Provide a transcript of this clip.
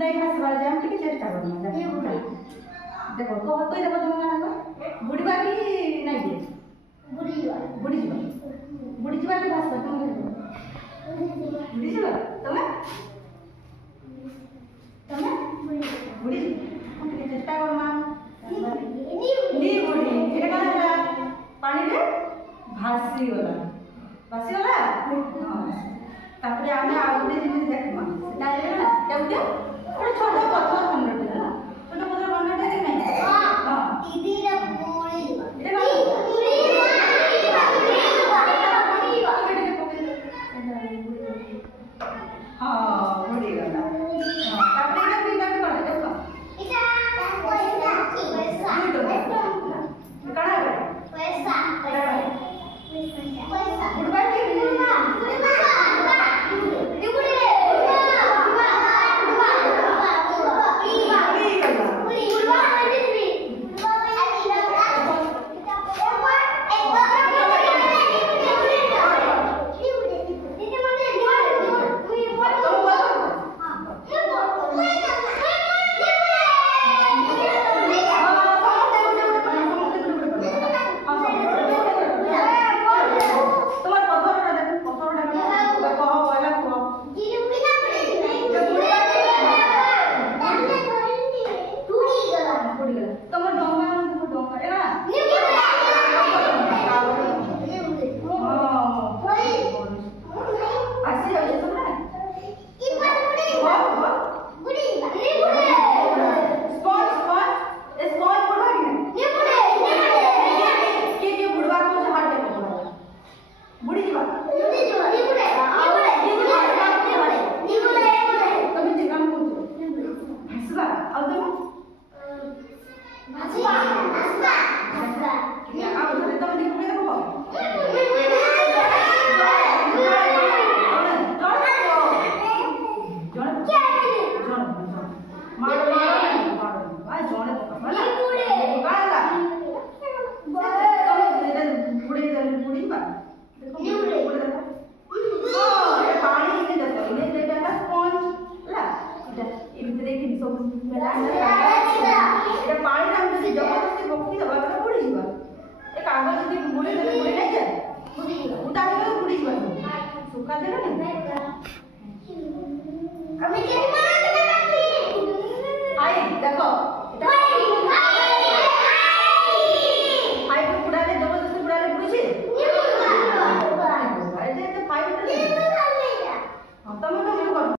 नहीं भासवा जे हम टिके चेष्टा करना देखो तो कोई देखो तुम गाना बुढ़ीबा की नहीं दे बुढ़ीबा की भासवा तुम बुढ़ीबा तमे बुढ़ी हम टिके चेष्टा करना नी बुढ़ी एटा काना होला पानी रे भासी गला हां तापरे आमे आउटे जिनिस देखमा सेटा हे ना केउटे ଗୋଟେ ଛୋଟ ପଥର ଖଣ୍ଡଟେ ହେଲା ଛୋଟ ପଥର ଖଣ୍ଡଟେ କି ନାହିଁ ହଁ ଦିଦିର ବୋଳି ଏଟା ହଁ ବୁଡ଼ି ଗଲା ତାପରେ ଏଟା ପିଲା କଣ ଦେଖ ଏଟା ପଇସା କଣ ହବ ପଇସା ବୁଡ଼ବା କି कागज बुड़े नहीं जाए उतार के बुड़ी सुखा दे